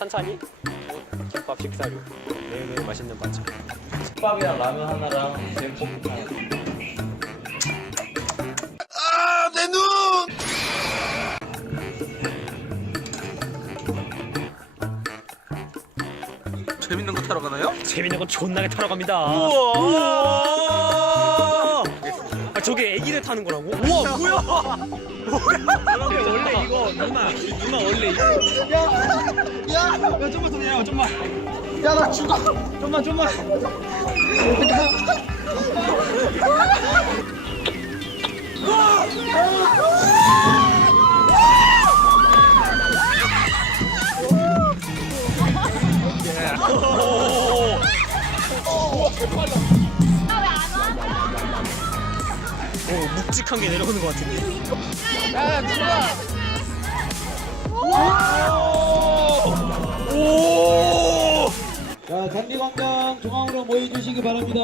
뭐 김밥 식사류 매일매일 맛있는 반찬 국밥이랑 라면 하나랑 제육볶음 하나. 재밌는 거 타러 가나요? 재밌는 거 존나게 타러 갑니다 우와! 아 저게 애기들 타는 거라고? 우와 뭐야 원래 이거 누나 누나 원래 이거 오 묵직한 게 내려오는 것 같은데. 자, 중앙으로 모여주시기 바랍니다.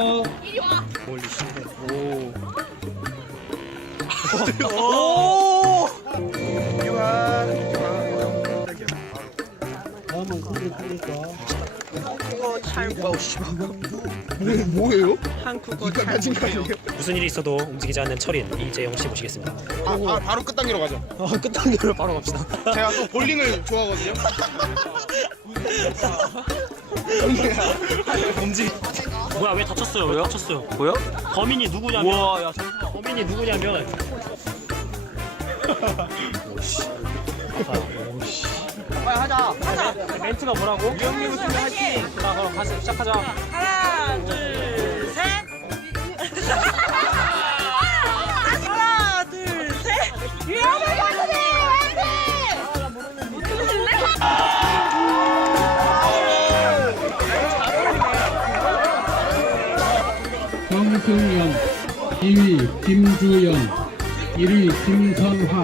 오! 다음은 손을 풀릴까? 무슨 일이 있어도 움직이지 않는 철인 이재용 씨 모시겠습니다 아, 아, 바로 끝단계로 가죠. 아 끝단계로 바로 갑시다 제가 또 볼링을 좋아하거든요. 움직이 뭐야 왜 다쳤어요 왜 다쳤어요 뭐야? 범인이 누구냐면 우와, 야, 범인이 누구냐면 빨리 하자. 하자. 멘트가 뭐라고? 위험리그 팀 화이팅! 자 그럼 가서 시작하자 하나, 둘, 정승영, 2위 김주영, 1위 김선화,